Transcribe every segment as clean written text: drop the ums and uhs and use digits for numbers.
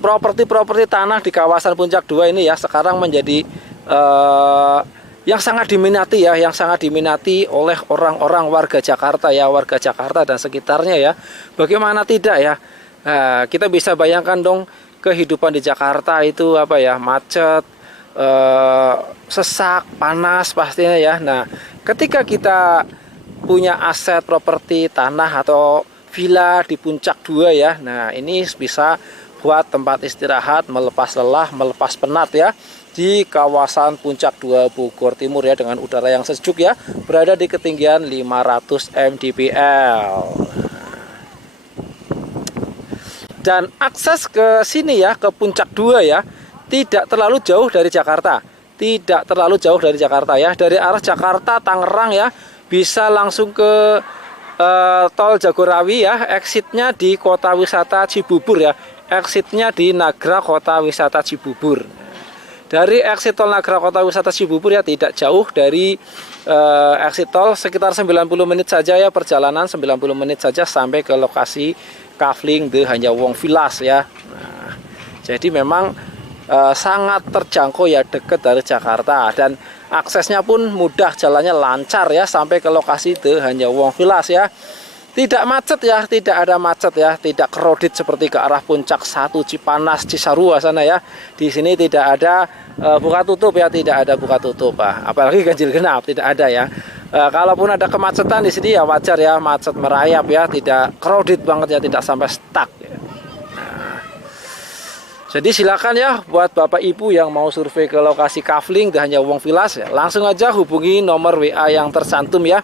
properti tanah di kawasan Puncak 2 ini ya sekarang menjadi yang sangat diminati ya, yang sangat diminati oleh orang-orang warga Jakarta ya, warga Jakarta dan sekitarnya ya. Bagaimana tidak ya? Nah, kita bisa bayangkan dong kehidupan di Jakarta itu apa ya, macet, sesak, panas pastinya ya. Nah, ketika kita punya aset properti tanah atau villa di Puncak 2 ya, nah ini bisa buat tempat istirahat, melepas lelah, melepas penat ya, di kawasan Puncak 2 Bogor Timur ya, dengan udara yang sejuk ya, berada di ketinggian 500 mdpl. Dan akses ke sini ya, ke Puncak 2 ya, tidak terlalu jauh dari Jakarta. Tidak terlalu jauh dari Jakarta ya. Dari arah Jakarta Tangerang ya, bisa langsung ke tol Jagorawi ya, exitnya di Kota Wisata Cibubur ya. Exitnya di Nagra Kota Wisata Cibubur. Dari exit tol Nagra Kota Wisata Cibubur ya, tidak jauh dari exit tol, sekitar 90 menit saja ya perjalanan, 90 menit saja sampai ke lokasi Kafling The Hanjawong Villas ya. Nah, jadi memang sangat terjangkau ya, dekat dari Jakarta, dan aksesnya pun mudah, jalannya lancar ya sampai ke lokasi The Hanjawong Villas ya. Tidak macet ya, tidak ada macet ya, tidak crowded seperti ke arah Puncak 1 Cipanas, Cisarua sana ya. Di sini tidak ada buka tutup ya, tidak ada buka tutup. Apalagi ganjil genap tidak ada ya. Kalaupun ada kemacetan di sini ya wajar ya, macet merayap ya, tidak crowded banget ya, tidak sampai stuck ya. Jadi silakan ya buat Bapak Ibu yang mau survei ke lokasi Kafling The Hanjawong Villas ya, langsung aja hubungi nomor WA yang tercantum ya.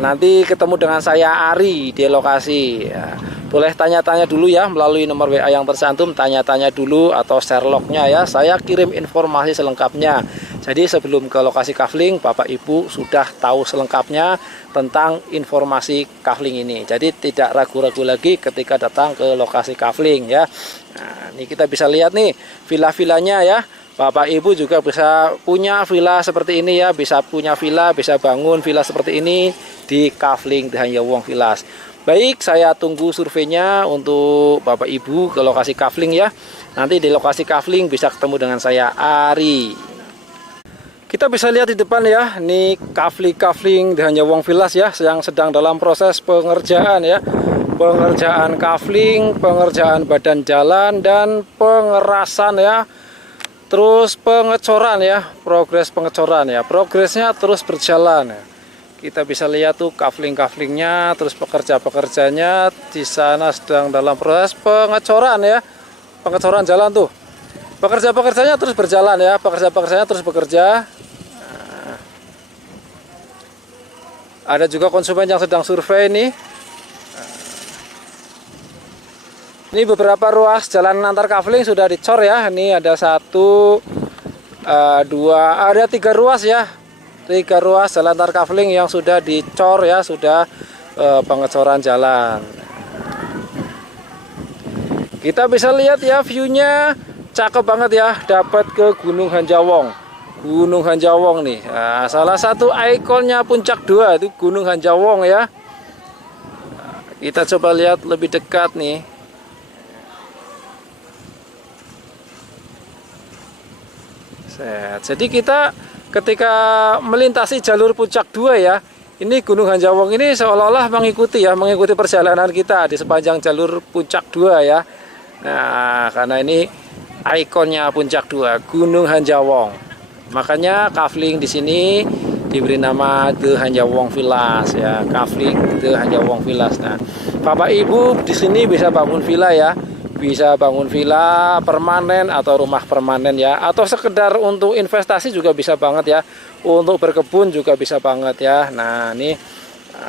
Nanti ketemu dengan saya Ari di lokasi ya. Boleh tanya-tanya dulu ya melalui nomor WA yang tercantum, tanya-tanya dulu atau share lognya ya. Saya kirim informasi selengkapnya. Jadi sebelum ke lokasi Kafling, Bapak Ibu sudah tahu selengkapnya tentang informasi Kafling ini. Jadi tidak ragu-ragu lagi ketika datang ke lokasi Kafling ya. Nah, ini kita bisa lihat nih villa-villanya ya. Bapak Ibu juga bisa punya villa seperti ini ya, bisa punya villa, bisa bangun villa seperti ini di Kafling The Hanjawong Villas. Baik, saya tunggu surveinya untuk Bapak Ibu ke lokasi Kafling ya. Nanti di lokasi Kafling bisa ketemu dengan saya Ari. Kita bisa lihat di depan ya, ini Kafling The Hanjawong Villas ya, yang sedang dalam proses pengerjaan ya. Pengerjaan Kafling, pengerjaan badan jalan, dan pengerasan ya. Terus pengecoran ya, progres pengecoran ya, progresnya terus berjalan ya. Kita bisa lihat tuh kafling-kaflingnya, terus pekerja-pekerjanya di sana sedang dalam proses pengecoran ya, pengecoran jalan tuh. Pekerja-pekerjanya terus berjalan ya, pekerja-pekerjanya terus bekerja. Nah, ada juga konsumen yang sedang survei nih. Ini beberapa ruas jalan antar kafling sudah dicor ya. Ini ada 1, 2, ada 3 ruas ya. 3 ruas jalan antar kafling yang sudah dicor ya, sudah pengecoran jalan. Kita bisa lihat ya view-nya cakep banget ya, dapat ke Gunung Hanjawong. Gunung Hanjawong nih. Nah, salah satu ikonnya Puncak 2 itu Gunung Hanjawong ya. Kita coba lihat lebih dekat nih. Jadi kita ketika melintasi jalur Puncak 2 ya, ini Gunung Hanjawong ini seolah-olah mengikuti perjalanan kita di sepanjang jalur Puncak 2 ya. Nah, karena ini ikonnya Puncak 2, Gunung Hanjawong. Makanya Kafling di sini diberi nama The Hanjawong Villas ya, Kafling The Hanjawong Villas. Nah, Bapak Ibu di sini bisa bangun villa ya. Bisa bangun villa permanen atau rumah permanen ya, atau sekedar untuk investasi juga bisa banget ya, untuk berkebun juga bisa banget ya. Nah, ini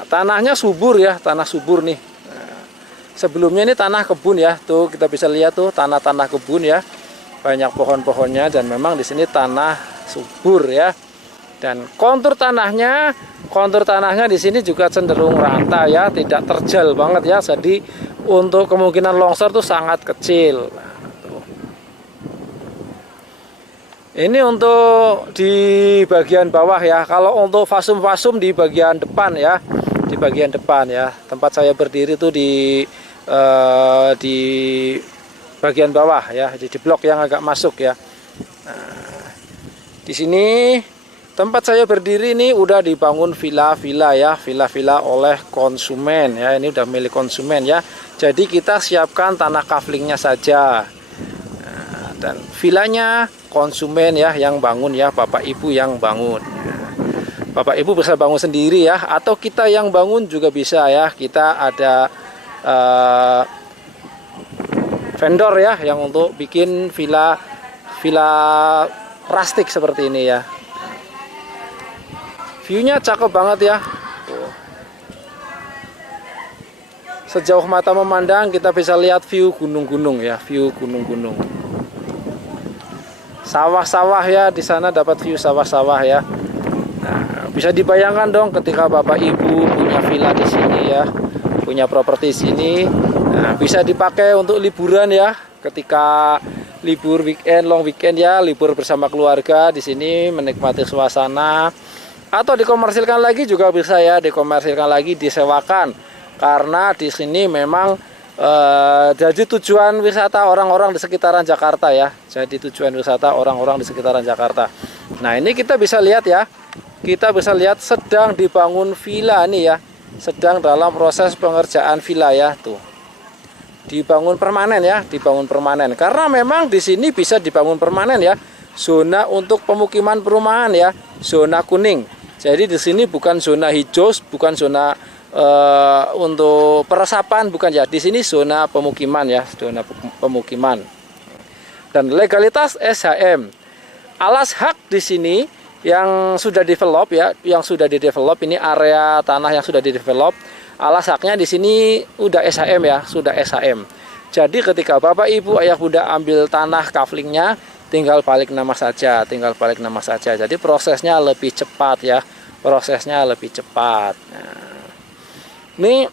tanahnya subur ya, tanah subur nih. Nah, sebelumnya ini tanah kebun ya, tuh kita bisa lihat tuh tanah-tanah kebun ya, banyak pohon-pohonnya, dan memang di sini tanah subur ya. Dan kontur tanahnya di sini juga cenderung rata ya, tidak terjal banget ya. Jadi untuk kemungkinan longsor tuh sangat kecil. Nah, tuh. Ini untuk di bagian bawah ya. Kalau untuk fasum-fasum di bagian depan ya, di bagian depan ya. Tempat saya berdiri tuh di bagian bawah ya, di blok yang agak masuk ya. Nah, di sini tempat saya berdiri ini udah dibangun villa-villa ya, villa-villa oleh konsumen ya. Ini udah milik konsumen ya. Jadi kita siapkan tanah kaflingnya saja. Nah, dan villanya konsumen ya yang bangun ya, Bapak Ibu yang bangun. Bapak Ibu bisa bangun sendiri ya, atau kita yang bangun juga bisa ya. Kita ada vendor ya yang untuk bikin villa rustic seperti ini ya. Viewnya cakep banget ya. Sejauh mata memandang kita bisa lihat view gunung-gunung ya, view gunung-gunung. Sawah-sawah ya, di sana dapat view sawah-sawah ya. Nah, bisa dibayangkan dong ketika Bapak Ibu punya villa di sini ya, punya properti sini. Nah, bisa dipakai untuk liburan ya, ketika libur weekend, long weekend ya, libur bersama keluarga di sini menikmati suasana. Atau dikomersilkan lagi juga bisa ya, dikomersilkan lagi, disewakan. Karena di sini memang jadi tujuan wisata orang-orang di sekitaran Jakarta ya. Jadi tujuan wisata orang-orang di sekitaran Jakarta. Nah, ini kita bisa lihat ya. Kita bisa lihat sedang dibangun villa nih ya. Sedang dalam proses pengerjaan villa ya, tuh. Dibangun permanen ya, dibangun permanen. Karena memang di sini bisa dibangun permanen ya. Zona untuk pemukiman perumahan ya, zona kuning. Jadi di sini bukan zona hijau, bukan zona untuk peresapan, bukan ya. Di sini zona pemukiman ya, zona pemukiman. Dan legalitas SHM. Alas hak di sini yang sudah develop ya, yang sudah didevelop, ini area tanah yang sudah didevelop. Alas haknya di sini udah SHM ya, sudah SHM. Jadi ketika Bapak Ibu Ayah Bunda ambil tanah kaflingnya, tinggal balik nama saja, tinggal balik nama saja. Jadi prosesnya lebih cepat ya, prosesnya lebih cepat. Nah, ini